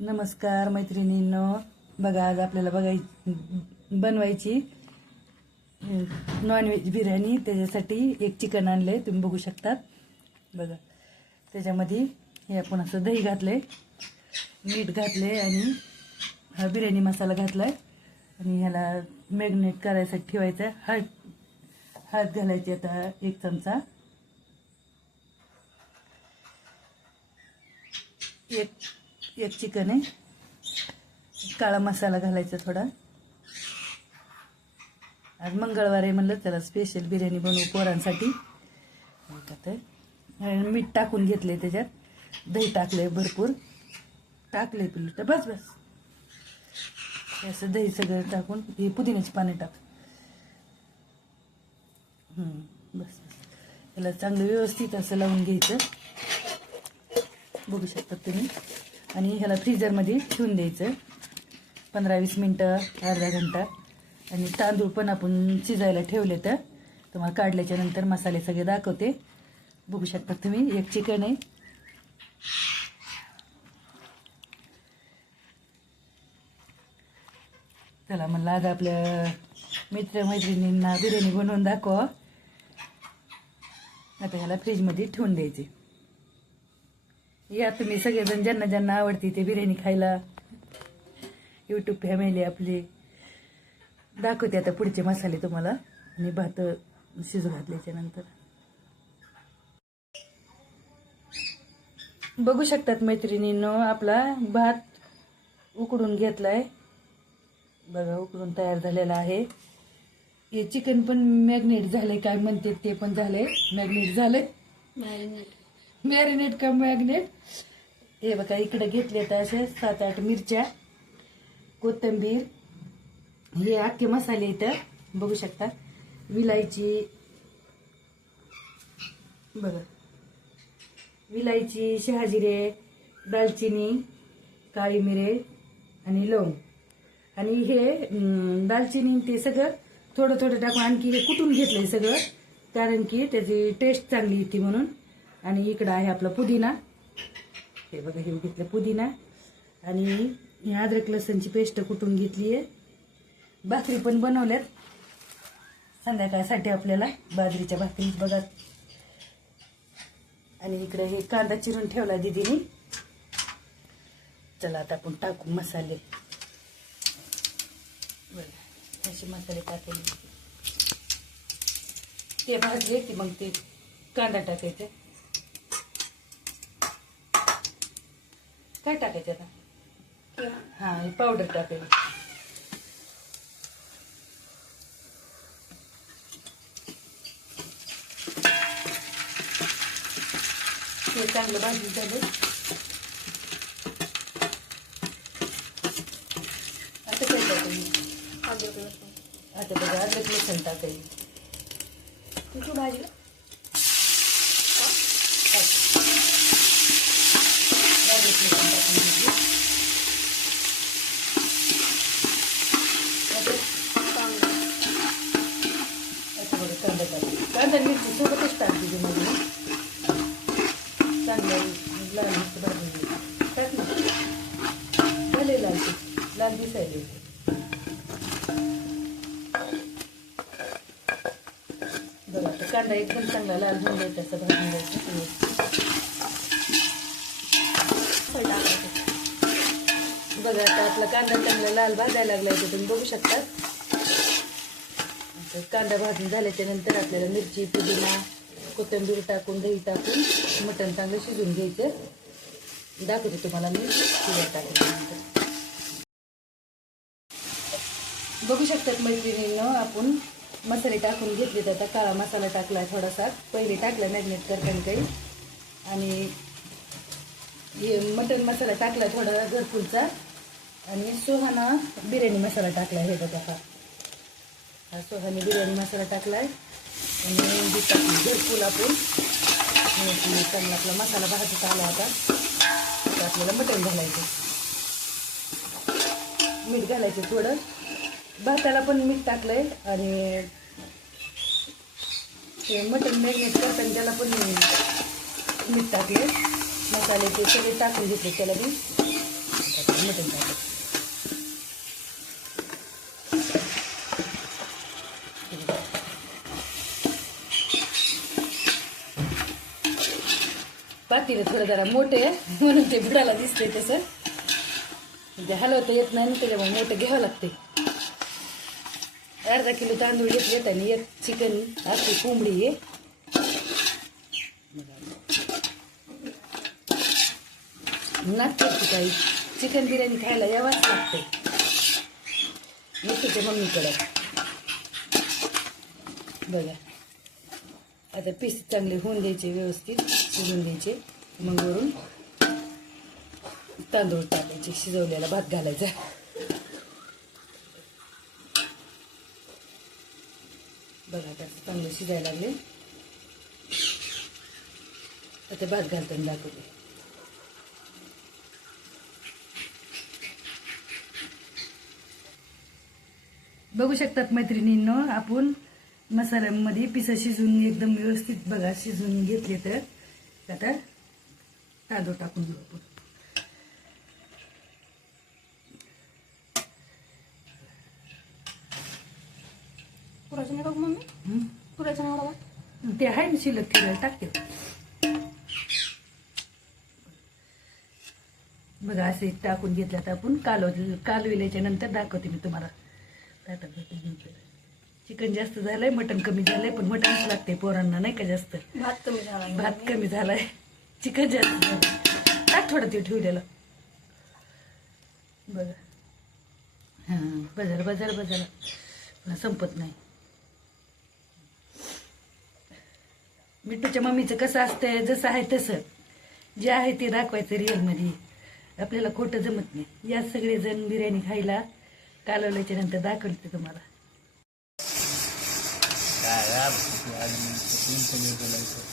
नमस्कार मैत्रिणींनो. बघा आज आपल्याला बघाय बनवायची नॉनव्हेज बिर्याणी. त्याच्यासाठी एक चिकन आणलंय तुम्ही बघू शकतात. बघा त्याच्यामध्ये हे आपण असं दही घातलंय मीठ घातले आणि हा बिर्याणी मसाला घातलाय. आणि ह्याला मॅग्नेट करायसाठी ठेवायचं आहे. हळद हळद घालायची आता एक चमचा. एक एक चिकन आहे. काळा मसाला घालायचा थोडा. आज मंगळवार आहे म्हणलं त्याला स्पेशल बिर्याणी बनवू पोरांसाठी. ह्याच्यात मीठ टाकून घेतले त्याच्यात. दही टाकले भरपूर. टाकले पिलू तर बस बस. असं दही सगळं टाकून हे पुदिन्याची पाने टाक. बस बस. त्याला चांगलं व्यवस्थित असं लावून घ्यायचं. बघू शकता तुम्ही. आणि ह्याला फ्रीजरमध्ये ठेवून द्यायचं. पंधरा वीस मिनटं अर्धा घंटा. आणि तांदूळ पण आपण शिजायला ठेवले तर तुम्हाला काढल्याच्या नंतर मसाले सगळे दाखवते. बघू शकता तुम्ही एक चिकन आहे. चला म्हणलं आज आपल्या मित्रमैत्रिणींना बिर्याणी बनवून दाखवा. आता ह्याला फ्रीजमध्ये ठेवून द्यायची. या तुम्ही सगळेजण ज्यांना ज्यांना आवडते ते बिर्याणी खायला. यूट्यूब फॅमिली आपली. दाखवते आता पुढचे मसाले तुम्हाला. आणि भात शिजू घातल्याच्या नंतर. बघू शकतात मैत्रिणींनो आपला भात उकडून घेतलाय. बघा उकडून तयार झालेला आहे. हे चिकन पण मॅग्नेट झालंय काय म्हणते ते पण झालंय. मॅग्नेट झालंय. मॅरिनेट का मॅग्नेट हे बघा इकडे घेतले तर असे सात आठ मिरच्या कोथिंबीर हे अख्खे मसाले इथं बघू शकता. विलायची बघा. विलायची शहाजिरे दालचिनी काळी मिरे आणि लवंग. आणि हे दालचिनी ते सगळं थोडं थोडं टाकून आणखी हे कुटून घेतलंय सगळं कारण की त्याची टेस्ट चांगली येते म्हणून. आणि इकडं आहे आपला पुदिना. हे बघा हे घेतलं पुदिना. आणि ही अद्रक लसणची पेस्ट कुटून घेतली आहे भाकरी पण बनवल्यात. संध्याकाळसाठी आपल्याला बाजरीच्या भाकरी बघा. आणि इकडे हे कांदा चिरून ठेवला दिदीने. चला आता आपण टाकू मसाले. बघा असे मसाले टाकले ते भाजले की मग ते कांदा टाकायचे. काय टाकायचं आता? हा हे पावडर टाकायची. हे चांगलं भाजून झालं. आता काय टाकायचं? आता बघा अद्रक लसण टाकायचं? भाजीला अद्रक लसण टाकून घेतली आता आता बघा कांदा कांदा मिरची सोबतच टाक दिली मग कांदा लाल भाजून घे. टाक ना झाले लाल लाल दिसायले बरं आता कांदा एकदम चांगला लाल होऊन द्यायचा असं भाजून द्यायचं बघा आता आपला कांदा चांगला लाल भाजायला लागला आहे तुम्ही बघू शकता. कांदा भाजून झाल्याच्यानंतर आपल्याला मिरची पुदिना कोथिंबीर टाकून दही टाकून मटण चांगलं शिजून घ्यायचं. दाखवते तुम्हाला मी शिवाय टाकल्यानंतर. बघू शकतात मैत्रिणीनं आपण मसाले टाकून घेतले तर आता काळा मसाला टाकला थोडासा. पहिले टाकला मॅग्नेट करताना काही. आणि हे मटन मसाला टाकला थोडा घरफुलचा. आणि सोहाना बिर्याणी मसाला टाकला आहे बघा हा. हा सोहानी बिर्याणी मसाला टाकला आहे आणि भरपूर आपण. त्यांना चांगला आपला मसाला भाजत आला आता तर आपल्याला मटण घालायचं मीठ घालायचं थोडं. भाताला पण मीठ टाकलं आहे आणि ते मटण मॅरिनेट करताना त्याला पण मीठ टाकले मसाले ते सगळे टाकून घेतले त्याला मी मटण टाकलं पातीला थोडं जरा मोठे आहे, म्हणून ते बुडाला दिसते तसं. ते हलवता येत नाही त्याच्यामुळे मोठं घ्यावं लागते अर्धा किलो तांदूळ येत आणि एक चिकन आपली कोंबडी आहे. नाचते काही चिकन बिर्याणी खायला यावाच लागते मिठूच्या मम्मीकडे. बघा. आता पीस चांगले होऊन द्यायचे व्यवस्थित शिजून द्यायचे. मग वरून तांदूळ टाकायचे शिजवलेला भात घालायचा. बघा आता तांदूळ शिजायला लागले. आता भात घालताना दाखवते. बघू शकतात मैत्रिणींनो आपण मसाल्यामध्ये पिसं शिजून एकदम व्यवस्थित बघा शिजून घेतले तर. आता तांदूळ टाकून देऊ आपण. पुराचं नाही का मम्मी? पुराचं नाही बाबा ते आहे ना शिल्लक ठेवायला टाकते. बघा असे टाकून घेतल्यात आपण. कालव कालविल्याच्या नंतर दाखवते मी तुम्हाला. चिकन जास्त झालंय मटण कमी झालंय पण मटणच लागते पोरांना नाही का जास्त? भात कमी झाला भात कमी झालाय. चिकन जास्त झालं टाक थोडं ते ठेवलेलं. बघा हां बाजार बाजार बाजार. संपत नाही. मिठूच्या मम्मीचं कसं असतंय जसं आहे तसं. जे आहे ते दाखवायचं रिअलमध्ये आपल्याला खोटं जमत नाही. या सगळेजण बिर्याणी खायला कालवल्याच्या नंतर दाखवते तुम्हाला. काय यार, आज मी तीन कमी बोलायचं